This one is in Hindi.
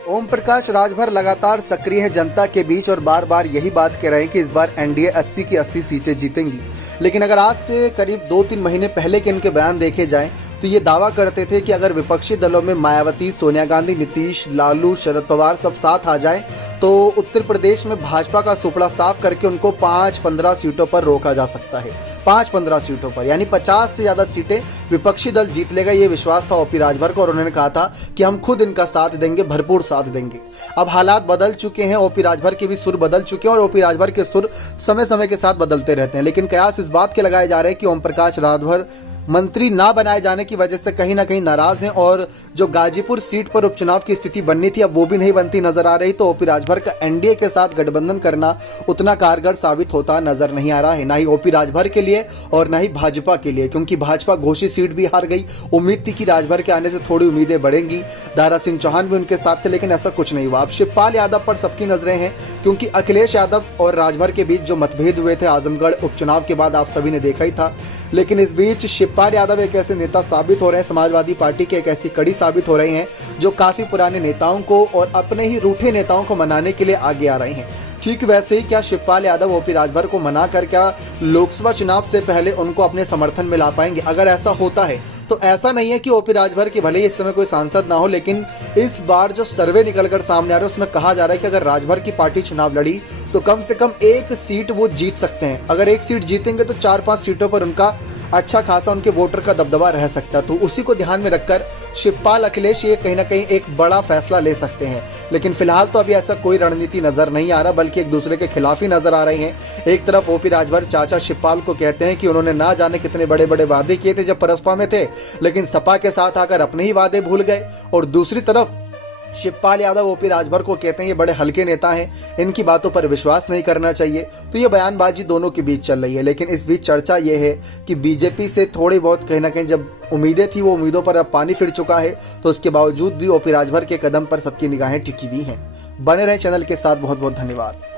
ओम प्रकाश राजभर लगातार सक्रिय है जनता के बीच और बार बार यही बात कह रहे हैं कि इस बार एनडीए 80 की 80 सीटें जीतेंगी। लेकिन अगर आज से करीब 2-3 महीने पहले के इनके बयान देखे जाएं तो ये दावा करते थे कि अगर विपक्षी दलों में मायावती, सोनिया गांधी, नीतीश, लालू, शरद पवार सब साथ आ जाएं तो उत्तर प्रदेश में भाजपा का सुपड़ा साफ करके उनको 5-15 सीटों पर रोका जा सकता है। 5-15 सीटों पर यानी 50 से ज़्यादा सीटें विपक्षी दल जीत लेगा, ये विश्वास था ओपी राजभर को और उन्होंने कहा था कि हम खुद इनका साथ देंगे, भरपूर साथ देंगे। अब हालात बदल चुके हैं, ओपी राजभर के भी सुर बदल चुके हैं और ओपी राजभर के सुर समय समय के साथ बदलते रहते हैं। लेकिन कयास इस बात के लगाए जा रहे हैं कि ओम प्रकाश राजभर मंत्री ना बनाए जाने की वजह से कहीं ना कहीं नाराज हैं और जो गाजीपुर सीट पर उपचुनाव की स्थिति बननी थी अब वो भी नहीं बनती नजर आ रही। तो ओपी राजभर का एनडीए के साथ गठबंधन करना उतना कारगर साबित होता नजर नहीं आ रहा है, ना ही ओपी राजभर के लिए और ना ही भाजपा के लिए, क्योंकि भाजपा घोषित सीट भी हार गई। उम्मीद थी कि राजभर के आने से थोड़ी उम्मीदें बढ़ेंगी, दारा सिंह चौहान भी उनके साथ थे, लेकिन ऐसा कुछ नहीं हुआ। अब शिवपाल यादव पर सबकी नजरें हैं क्योंकि अखिलेश यादव और राजभर के बीच जो मतभेद हुए थे आजमगढ़ उपचुनाव के बाद आप सभी ने देखा ही था। लेकिन इस बीच शिवपाल यादव एक ऐसे नेता साबित हो रहे हैं, समाजवादी पार्टी के एक ऐसी कड़ी साबित हो रहे हैं जो काफी पुराने नेताओं को और अपने ही रूठे नेताओं को मनाने के लिए आगे आ रहे हैं। ठीक वैसे ही क्या शिवपाल यादव ओपी राजभर को मना कर क्या लोकसभा चुनाव से पहले उनको अपने समर्थन में ला पाएंगे? अगर ऐसा होता है तो ऐसा नहीं है कि ओपी राजभर की भले ही इस समय कोई सांसद ना हो, लेकिन इस बार जो सर्वे निकलकर सामने आ रहा है उसमें कहा जा रहा है कि अगर राजभर की पार्टी चुनाव लड़ी तो कम से कम 1 सीट वो जीत सकते हैं। अगर 1 सीट जीतेंगे तो 4-5 सीटों पर उनका अच्छा खासा उनके वोटर का दबदबा रह सकता। तो उसी को ध्यान में रखकर शिवपाल अखिलेश ये कहीं ना कहीं एक बड़ा फैसला ले सकते हैं। लेकिन फिलहाल तो अभी ऐसा कोई रणनीति नजर नहीं आ रहा, बल्कि एक दूसरे के खिलाफ ही नजर आ रहे हैं। एक तरफ ओपी राजभर चाचा शिवपाल को कहते हैं कि उन्होंने ना जाने कितने बड़े बड़े वादे किए थे जब परसपा में थे, लेकिन सपा के साथ आकर अपने ही वादे भूल गए। और दूसरी तरफ शिवपाल यादव ओपी राजभर को कहते हैं ये बड़े हल्के नेता हैं, इनकी बातों पर विश्वास नहीं करना चाहिए। तो ये बयानबाजी दोनों के बीच चल रही है। लेकिन इस बीच चर्चा ये है कि बीजेपी से थोड़ी बहुत कहीं ना कहीं जब उम्मीदें थी वो उम्मीदों पर अब पानी फिर चुका है, तो उसके बावजूद भी ओपी राजभर के कदम पर सबकी निगाहें टिकी हुई हैं। बने रहे चैनल के साथ, बहुत बहुत धन्यवाद।